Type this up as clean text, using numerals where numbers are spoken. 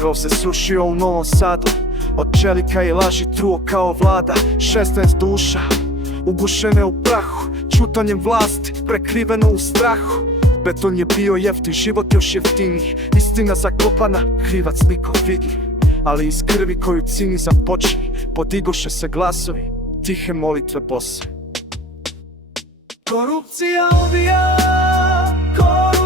Krov se srušio u Novom Sadu, od čelika i laži truo kao vlada. 16 duša, ugušene u prahu, čutanjem vlasti, prekriveno u strahu. Beton je bio jeftin, život još jeftiniji, istina zakopana, krivac niko vidi. Ali iz krvi koju cinizam počini, podigoše se glasovi, tihe molitve bose. Korupcija ubija, korupcija